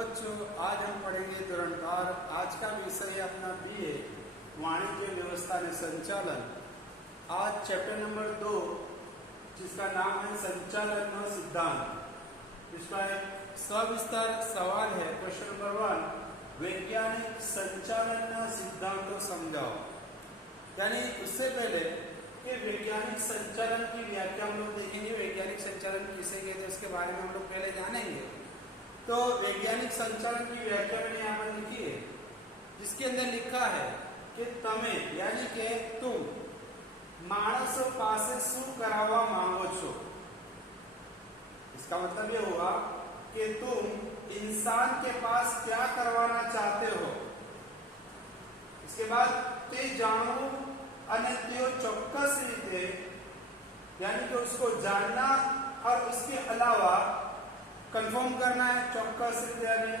बच्चों, आज हम पढ़ेंगे धुरंधर। आज का विषय है अपना बीए वाणिज्य व्यवस्था ने संचालन। आज चैप्टर नंबर 2 जिसका नाम है संचालन सिद्धांत। इसका एक सविस्तार सवाल है। क्वेश्चन नंबर 1, वैज्ञानिक संचालन सिद्धांत समझाओ। यानी उससे पहले कि वैज्ञानिक संचालन की व्याख्या हम लोग देखेंगे। वैज्ञानिक संचालन किसे कहते हैं उसके बारे में हम लोग पहले जानेंगे। तो वैज्ञानिक संचालन की व्याख्या मैंने यहाँ पर लिखी है, जिसके अंदर लिखा है कि तमे यानी कि तुम मानसों पासे शू करावा मांगो छो। इसका मतलब ये हुआ कि तुम इंसान के पास क्या करवाना चाहते हो। इसके बाद ते जानो अने तेओ चौक्कस रीते यानी कि उसको जानना और उसके अलावा कंफर्म करना है। चौक्कस रीते यानी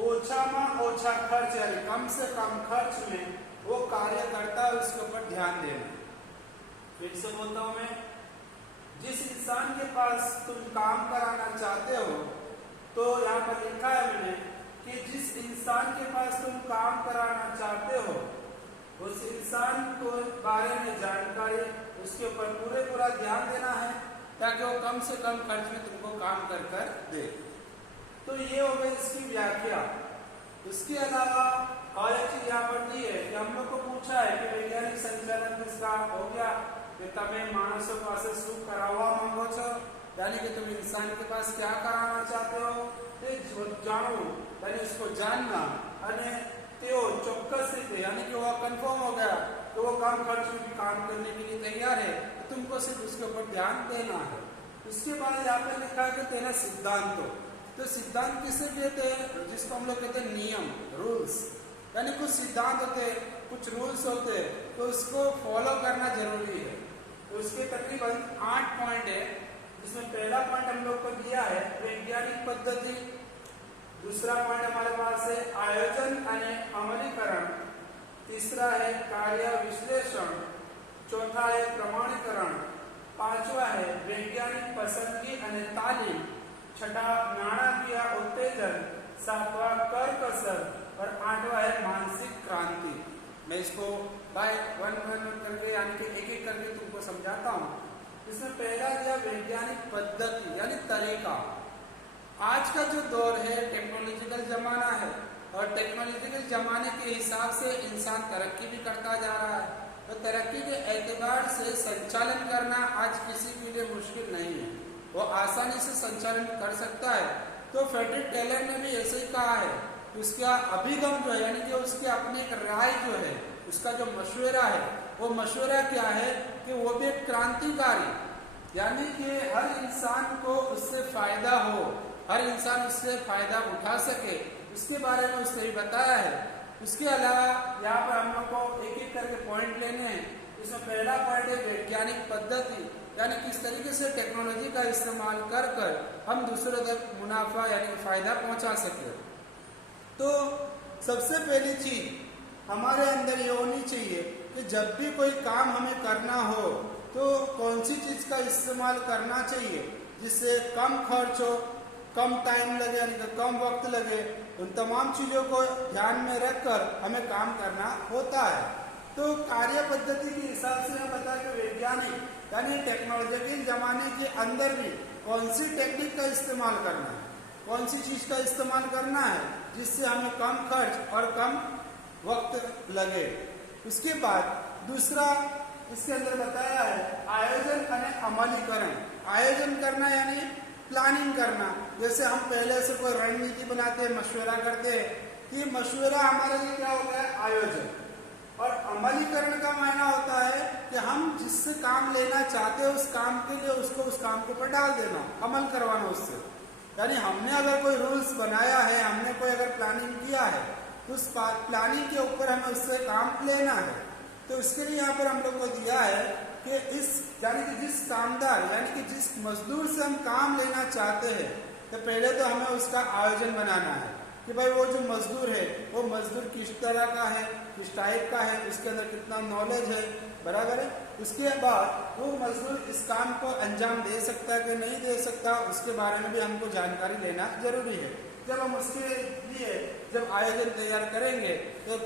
ओछा में ओछा खर्च यानी कम से कम खर्च में वो कार्य करता है, उसके ऊपर ध्यान देना। फिर से बोलता हूं मैं, जिस इंसान के पास तुम काम कराना चाहते हो, तो यहाँ पर लिखा है मैंने कि जिस इंसान के पास तुम काम कराना चाहते हो उस इंसान को बारे में जानकारी, उसके ऊपर पूरा ध्यान देना है ताकि वो कम से कम खर्च में तुमको काम कर दे। तो ये हो गई इसकी व्याख्या। उसके अलावा और एक चीज यहाँ पर दी है कि हम लोग को पूछा है कि वैज्ञानिक संचालन किसका हो गया कि तमें मानसों पास शू करावा मांगो छो, यानी कि तुम इंसान के पास क्या कराना चाहते हो ते जानो यानी उसको जानना, अने तेओ चौक्कस रीते यानी कि वो कंफर्म हो गया तो वो कम खर्च में भी काम करने के लिए तैयार है, तो तुमको सिर्फ उसके ऊपर ध्यान देना है। उसके बाद यहाँ पे लिखा है कि तेरा सिद्धांत। तो सिद्धांत किसे कहते हैं? जिसको हम लोग कहते हैं नियम, रूल्स। यानी कुछ सिद्धांत होते हैं, कुछ रूल्स होते हैं, तो उसको फॉलो करना जरूरी है। तो उसके तकरीबन 8 पॉइंट है, जिसमें पहला पॉइंट हम लोग को दिया है वैज्ञानिक पद्धति। दूसरा पॉइंट हमारे पास है आयोजन अने अमलीकरण। तीसरा है कार्य विश्लेषण। चौथा है प्रमाणीकरण। पांचवा है वैज्ञानिक पसंदगी अने तालीम। छठा नाणाकीय उत्तेजन। सातवां कर कसर और आठवां है मानसिक क्रांति। मैं इसको बाय वन करके यानी कि एक करके तुमको समझाता हूँ। इसमें पहला दिया वैज्ञानिक पद्धति यानी तरीका। आज का जो दौर है टेक्नोलॉजिकल जमाना है, और टेक्नोलॉजिकल जमाने के हिसाब से इंसान तरक्की भी करता जा रहा है। तो तरक्की के एतबार से संचालन करना आज किसी के लिए मुश्किल नहीं है, वो आसानी से संचालन कर सकता है। तो फ्रेडरिक टेलर ने भी ऐसे ही कहा है, उसका अभिगम जो है यानी कि उसके अपने एक राय जो है, उसका जो मशवरा है, वो मशवरा क्या है कि वो भी एक क्रांतिकारी, यानी कि हर इंसान को उससे फायदा हो, हर इंसान उससे फायदा उठा सके, उसके बारे में उसने भी बताया है। उसके अलावा यहाँ पर हम लोग को एक करके पॉइंट लेने हैं। इसमें पहला पॉइंट है वैज्ञानिक पद्धति, यानी किस तरीके से टेक्नोलॉजी का इस्तेमाल कर हम दूसरों तक मुनाफा यानी फायदा पहुंचा सके। तो सबसे पहली चीज हमारे अंदर ये होनी चाहिए कि जब भी कोई काम हमें करना हो तो कौन सी चीज का इस्तेमाल करना चाहिए जिससे कम खर्च हो, कम टाइम लगे यानी कि कम वक्त लगे। उन तमाम चीजों को ध्यान में रखकर हमें काम करना होता है। तो कार्य पद्धति के हिसाब से हम बताएं कि वैज्ञानिक यानी टेक्नोलॉजिकल जमाने के अंदर भी कौन सी टेक्निक का इस्तेमाल करना है, कौन सी चीज का इस्तेमाल करना है जिससे हमें कम खर्च और कम वक्त लगे। उसके बाद दूसरा इसके अंदर बताया है आयोजन अने अमलीकरण। आयोजन करना यानी प्लानिंग करना। जैसे हम पहले से कोई रणनीति बनाते हैं, मशवरा करते हैं, ये मशवरा हमारे लिए क्या होता है? आयोजन। और अमलीकरण का मायना होता है कि हम जिससे काम लेना चाहते हैं उस काम के लिए उसको उस काम के ऊपर डाल देना, अमल करवाना उससे। यानी हमने अगर कोई रूल्स बनाया है, हमने कोई अगर प्लानिंग किया है, तो उस प्लानिंग के ऊपर हमें उससे काम लेना है। तो इसके लिए यहाँ पर हम लोग को दिया है कि इस यानी कि जिस कामदार यानी कि जिस मजदूर से हम काम लेना चाहते हैं, तो पहले तो हमें उसका आयोजन बनाना है कि भाई वो जो मजदूर है वो मजदूर किस तरह का है, किस टाइप का है, उसके अंदर कितना नॉलेज है, बराबर है। उसके बाद वो मजदूर इस काम को अंजाम दे सकता है कि नहीं दे सकता, उसके बारे में भी हमको जानकारी लेना जरूरी है। जब हम उसके लिए जब आयोजन तैयार करेंगे तो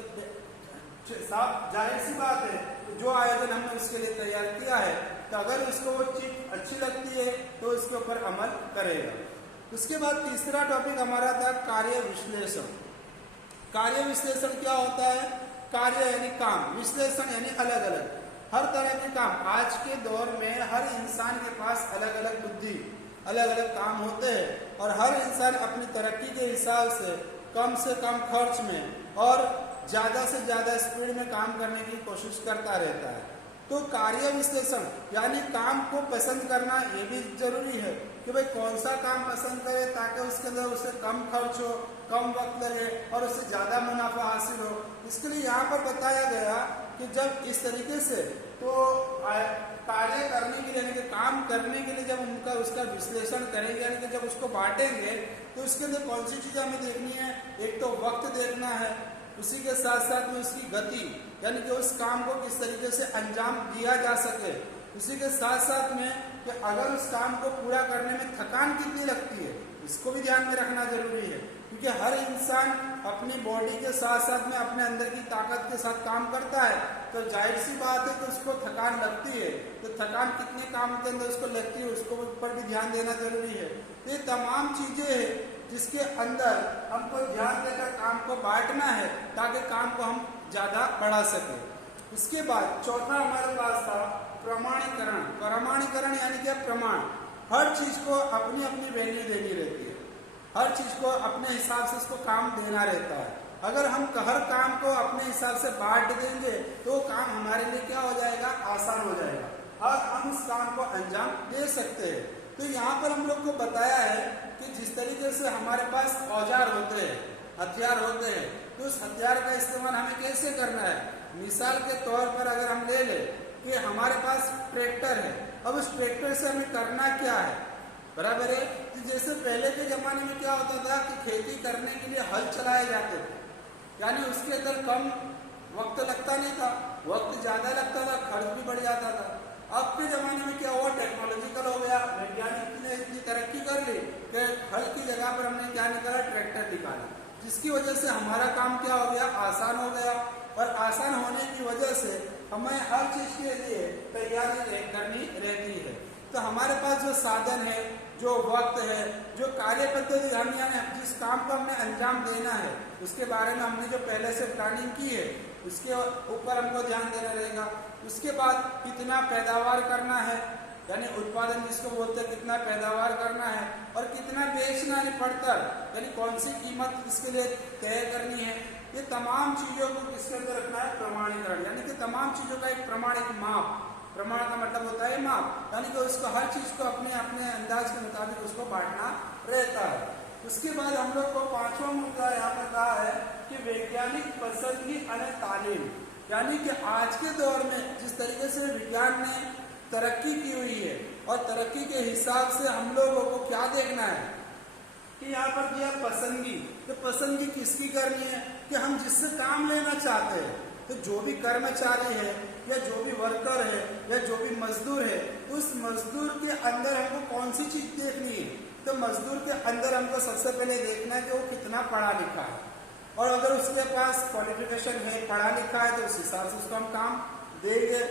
साफ जाहिर सी बात है, जो आयोजन हमने उसके लिए तैयार किया है तो अगर उसको वो चीज अच्छी लगती है तो उसके ऊपर अमल करेगा। उसके बाद तीसरा टॉपिक हमारा था कार्य विश्लेषण। कार्य विश्लेषण क्या होता है? कार्य यानी काम, विश्लेषण यानी अलग अलग, हर तरह के काम। आज के दौर में हर इंसान के पास अलग अलग बुद्धि, अलग अलग काम होते हैं और हर इंसान अपनी तरक्की के हिसाब से कम खर्च में और ज़्यादा से ज़्यादा स्पीड में काम करने की कोशिश करता रहता है। तो कार्य विश्लेषण यानी काम को पसंद करना ये भी जरूरी है कि भाई कौन सा काम पसंद करे ताकि उसके अंदर उसे कम खर्च हो, कम वक्त लगे और उससे ज़्यादा मुनाफा हासिल हो। इसके लिए यहाँ पर बताया गया कि जब इस तरीके से तो कार्य करने के लिए यानी कि काम करने के लिए जब उसका विश्लेषण करेंगे यानी कि जब उसको बांटेंगे तो उसके अंदर कौन सी चीज़ें हमें देखनी है? एक तो वक्त देखना है, उसी के साथ साथ में उसकी गति यानी कि उस काम को किस तरीके से अंजाम दिया जा सके, उसी के साथ साथ में कि अगर उस काम को पूरा करने में थकान कितनी लगती है इसको भी ध्यान में रखना जरूरी है, क्योंकि हर इंसान अपनी बॉडी के साथ साथ में अपने अंदर की ताकत के साथ काम करता है तो जाहिर सी बात है कि उसको थकान लगती है। तो थकान कितने काम के अंदर उसको लगती है उसको ऊपर भी ध्यान देना जरूरी है। तो ये तमाम चीजें हैं जिसके अंदर हमको ध्यान देकर काम को बांटना है ताकि काम को हम ज्यादा बढ़ा सके। इसके बाद चौथा हमारे पास था प्रमाणीकरण। प्रमाणीकरण यानी कि प्रमाण, हर चीज को अपनी अपनी वैल्यू देनी रहती है, हर चीज को अपने हिसाब से उसको काम देना रहता है। अगर हम हर काम को अपने हिसाब से बांट देंगे तो काम हमारे लिए क्या हो जाएगा? आसान हो जाएगा और हम उस काम को अंजाम दे सकते हैं। तो यहाँ पर हम लोग को बताया है कि जिस तरीके से हमारे पास औजार होते हैं, हथियार होते हैं, तो उस हथियार का इस्तेमाल हमें कैसे करना है। मिसाल के तौर पर अगर हम ले लें कि हमारे पास ट्रैक्टर है, अब उस ट्रैक्टर से हमें करना क्या है? बराबर है। तो जैसे पहले के जमाने में क्या होता था कि खेती करने के लिए हल चलाए जाते थे, यानी उसके अंदर कम वक्त लगता नहीं था, वक्त ज्यादा लगता था, खर्च भी बढ़ जाता था। अब के जमाने में क्या हुआ? टेक्नोलॉजिकल हो गया, वैज्ञानिक ने इतनी तरक्की कर ली कि हल की जगह पर हमने क्या निकाला? ट्रैक्टर निकाला, जिसकी वजह से हमारा काम क्या हो गया? आसान हो गया। और आसान होने की वजह से हमें हर चीज के लिए तैयारी करनी रहती है। तो हमारे पास जो साधन है, जो वक्त है, जो कार्य पद्धति हम यानी जिस काम को हमने अंजाम देना है उसके बारे में हमने जो पहले से प्लानिंग की है उसके ऊपर हमको ध्यान देना रहेगा। उसके बाद कितना पैदावार करना है, यानी उत्पादन जिसको बोलते हैं, कितना पैदावार करना है और कितना बेचना यानी पड़तर, यानी कौन सी कीमत इसके लिए तय करनी है। ये तमाम चीजों को किसके अंदर रखना है? प्रमाणीकरण, यानी कि तमाम चीजों का एक प्रमाण, एक माप। प्रमाण का मतलब होता है माप, यानी कि उसको हर चीज को अपने अपने अंदाज के मुताबिक उसको बांटना रहता है। उसके बाद हम लोग को पांचवा मुद्दा यहाँ पर कहा है कि वैज्ञानिक पसंदगी और तालीम, यानी कि आज के दौर में जिस तरीके से विज्ञान ने तरक्की की हुई है और तरक्की के हिसाब से हम लोगों को क्या देखना है कि यहाँ पर दिया पसंदगी। तो पसंदगी किसकी करनी है कि हम जिससे काम लेना चाहते हैं, तो जो भी कर्मचारी है या जो भी वर्कर है या जो भी मजदूर है, उस मजदूर के अंदर हमको कौन सी चीज देखनी है? तो मजदूर के अंदर हमको सबसे पहले देखना है कि वो कितना पढ़ा लिखा है, और अगर उसके पास क्वालिफिकेशन है, पढ़ा लिखा है, तो उस हिसाब से उसको हम काम देंगे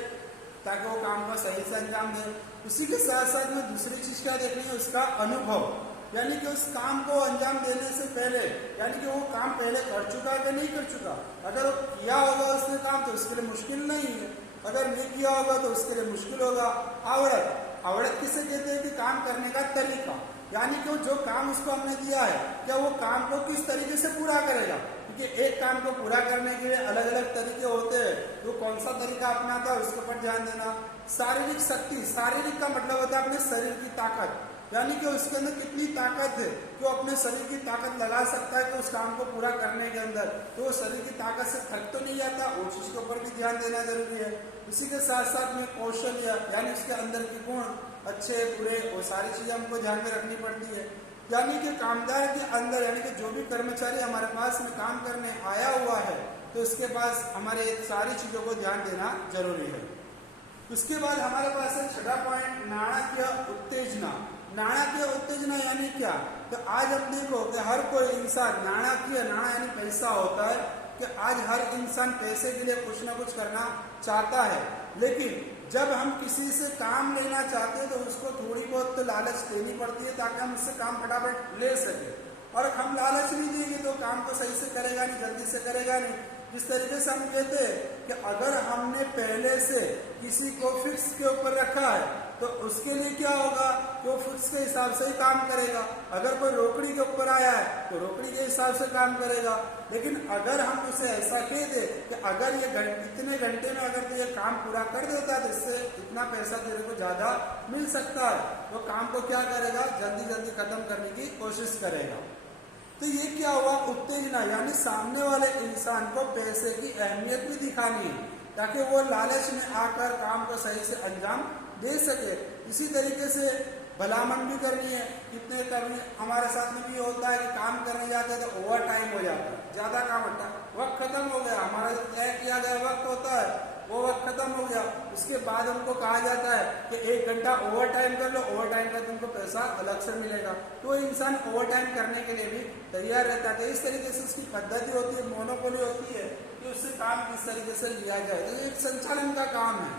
ताकि वो काम को सही से अंजाम दे। उसी के साथ साथ में दूसरी चीज क्या देखनी है? उसका अनुभव, यानी कि उस काम को अंजाम देने से पहले, यानी कि वो काम पहले कर चुका है कि नहीं कर चुका। अगर वो किया होगा उसने काम तो उसके लिए मुश्किल नहीं है, अगर नहीं किया होगा तो उसके लिए मुश्किल होगा। आवड़त, आवड़त किसे कहते हैं कि काम करने का तरीका, यानी कि जो काम उसको हमने दिया है क्या वो काम को किस तरीके से पूरा करेगा, क्योंकि एक काम को पूरा करने के लिए अलग अलग तरीके होते हैं, तो कौन सा तरीका अपनाता है उसके ऊपर ध्यान देना। शारीरिक शक्ति, शारीरिक का मतलब होता है अपने शरीर की ताकत, यानी कि उसके अंदर कितनी ताकत है कि वो अपने शरीर की ताकत लगा सकता है कि उस काम को पूरा करने के अंदर, तो वो शरीर की ताकत से थक तो नहीं जाता, वो चीज के ऊपर भी ध्यान देना जरूरी है। इसी के साथ साथ में कौशल्य, यानी उसके अंदर की गुण, अच्छे बुरे, वो सारी चीजें हमको ध्यान में रखनी पड़ती है। यानी कि कामदार के अंदर, यानी कि जो भी कर्मचारी हमारे पास में काम करने आया हुआ है, तो उसके पास हमारे सारी चीजों को ध्यान देना जरूरी है। उसके बाद हमारे पास है छठा पॉइंट, नाणकीय उत्तेजना। नाणकीय उत्तेजना यानी क्या? तो आज हम देखो कि हर कोई इंसान नाणकीय, नाणा यानी पैसा होता है, कि आज हर इंसान पैसे के लिए कुछ ना कुछ करना चाहता है। लेकिन जब हम किसी से काम लेना चाहते हैं तो उसको थोड़ी बहुत तो लालच देनी पड़ती है ताकि हम उससे काम फटाफट ले सके। और हम लालच नहीं देंगे तो काम को सही से करेगा नहीं, जल्दी से करेगा नहीं। जिस तरीके से हम कहते हैं कि अगर हमने पहले से किसी को फिक्स के ऊपर रखा है तो उसके लिए क्या होगा, वो फिक्स के हिसाब से ही काम करेगा। अगर कोई रोकड़ी के ऊपर आया है तो रोकड़ी के हिसाब से काम करेगा। लेकिन अगर हम उसे ऐसा कह दे कि अगर ये इतने घंटे में अगर तो ये काम पूरा कर देता है तो इससे इतना पैसा तेरे को ज्यादा मिल सकता है, तो काम को क्या करेगा, जल्दी जल्दी खत्म करने की कोशिश करेगा। तो ये क्या हुआ, उत्तेजना, यानी सामने वाले इंसान को पैसे की अहमियत भी दिखानी है ताकि वो लालच में आकर काम को सही से अंजाम दे सके। इसी तरीके से भलामन भी करनी है। कितने कभी हमारे साथ में भी होता है कि काम करने जाते हैं तो ओवर टाइम हो जाता है, ज्यादा काम होता है, वक्त खत्म हो गया, हमारा जो तय किया गया वक्त होता है वो वक्त खत्म हो गया। उसके बाद हमको कहा जाता है कि 1 घंटा ओवर टाइम कर लो, ओवर टाइम का तुमको पैसा अलग से मिलेगा। तो इंसान ओवर टाइम करने के लिए भी तैयार रहता है। इस तरीके से उसकी पद्धति होती है, मोनोपोली होती है कि उससे काम किस तरीके से लिया जाए। तो एक संचालन का काम है।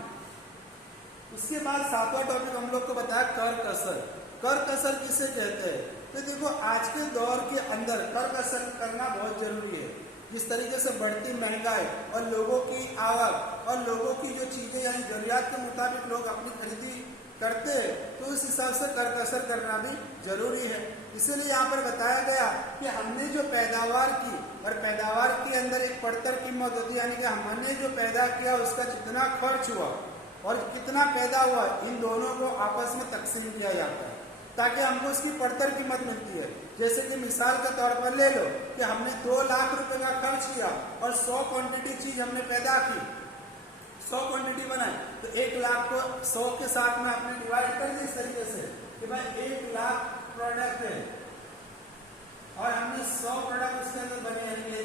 उसके बाद 7वां टॉपिक हम लोग को बताया कर कसर। कर कसर किसे कहते हैं? तो देखो आज के दौर के अंदर कर कसर करना बहुत जरूरी है। जिस तरीके से बढ़ती महंगाई और लोगों की आवक और लोगों की जो चीजें यानी जरूरियात के मुताबिक लोग अपनी खरीदी करते हैं, तो उस हिसाब से कर कसर करना भी जरूरी है। इसीलिए यहाँ पर बताया गया कि हमने जो पैदावार की और पैदावार के अंदर एक पड़तर कीमत होती है, यानी कि हमने जो पैदा किया उसका जितना खर्च हुआ और कितना पैदा हुआ, इन दोनों को आपस में तकसीम किया जाता है ताकि हमको उसकी पड़तर कीमत मिलती है। जैसे कि मिसाल के तौर पर ले लो कि हमने 2 लाख रुपए का खर्च किया और 100 क्वांटिटी चीज हमने पैदा की, 100 क्वांटिटी बनाई, तो 1 लाख को 100 के साथ में आपने डिवाइड कर दी इस तरीके से कि भाई 1 लाख प्रोडक्ट है और हमने 100 प्रोडक्ट उसके अंदर बने,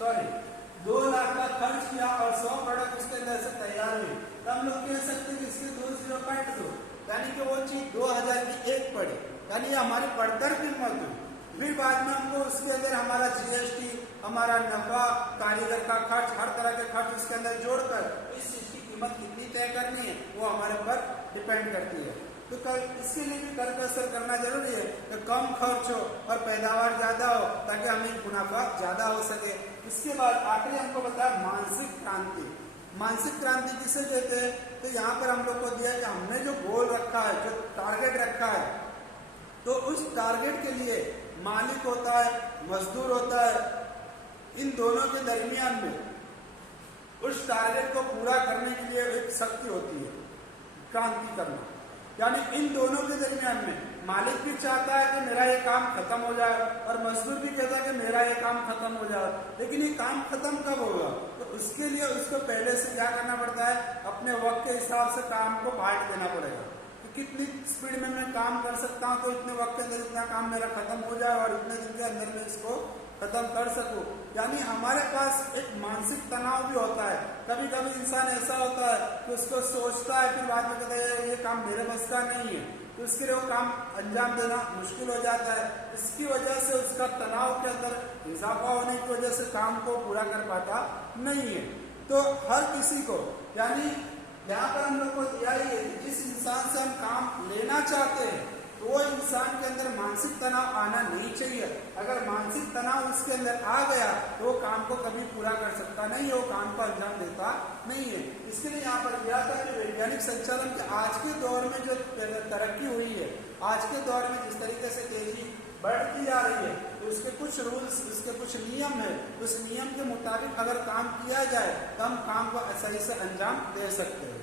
सॉरी 2 लाख का खर्च किया और 100 प्रोडक्ट उसके अंदर से तैयार हुई। तो हम लोग कह सकते हैं कि इसके 2 0 काट दो, यानी कि वो चीज 2000 की 1 पड़ी, यानी ये हमारी पड़तर कीमत हुई। फिर बाद में हमको उसके अंदर हमारा जीएसटी, हमारा नफा, कारीगर का खर्च, हर तरह के खर्च उसके अंदर जोड़कर इस चीज की कीमत कितनी तय करनी है वो हमारे ऊपर डिपेंड करती है। तो इसके लिए भी कर कसर करना जरूरी है कि कम खर्च हो और पैदावार ज्यादा हो ताकि हमें मुनाफा ज्यादा हो सके। इसके बाद आखिरी हमको बताया मानसिक क्रांति। मानसिक क्रांति किसे कहते हैं? तो यहाँ पर हम लोग को दिया कि हमने जो गोल रखा है, जो टारगेट रखा है, तो उस टारगेट के लिए मालिक होता है, मजदूर होता है, इन दोनों के दरमियान में उस टारगेट को पूरा करने के लिए एक शक्ति होती है क्रांति करना। यानी इन दोनों के दरमियान में मालिक भी चाहता है कि मेरा ये काम खत्म हो जाए और मजदूर भी कहता है कि मेरा ये काम खत्म हो जाए। लेकिन ये काम खत्म कब होगा? तो उसके लिए उसको पहले से क्या करना पड़ता है, अपने वक्त के हिसाब से काम को बांट देना पड़ेगा कि कितनी स्पीड में मैं काम कर सकता हूँ तो इतने वक्त के अंदर इतना काम मेरा खत्म हो जाए और इतने दिन के अंदर में इसको खत्म कर सकूं। यानी हमारे पास एक मानसिक तनाव भी होता है। कभी कभी इंसान ऐसा होता है कि उसको सोचता है फिर बाद में कहता है ये काम मेरे बस का नहीं है, तो उसके लिए वो काम अंजाम देना मुश्किल हो जाता है। इसकी वजह से उसका तनाव के अंदर इजाफा होने की वजह से काम को पूरा कर पाता नहीं है। तो हर किसी को, यानी यहाँ पर हम लोग को दिया ही है जिस इंसान से हम काम लेना चाहते हैं तो वो इंसान के अंदर मानसिक तनाव आना नहीं चाहिए। अगर मानसिक तनाव उसके अंदर आ गया तो वो काम को कभी पूरा कर सकता नहीं है, वो काम को अंजाम देता नहीं है। इसके लिए यहाँ पर दिया था कि वैज्ञानिक संचालन के आज के दौर में जो तरक्की हुई है, आज के दौर में जिस तरीके से तेजी बढ़ती जा रही है, तो उसके कुछ रूल्स, उसके कुछ नियम है, उस नियम के मुताबिक अगर काम किया जाए तो हम काम को सही से अंजाम दे सकते हैं।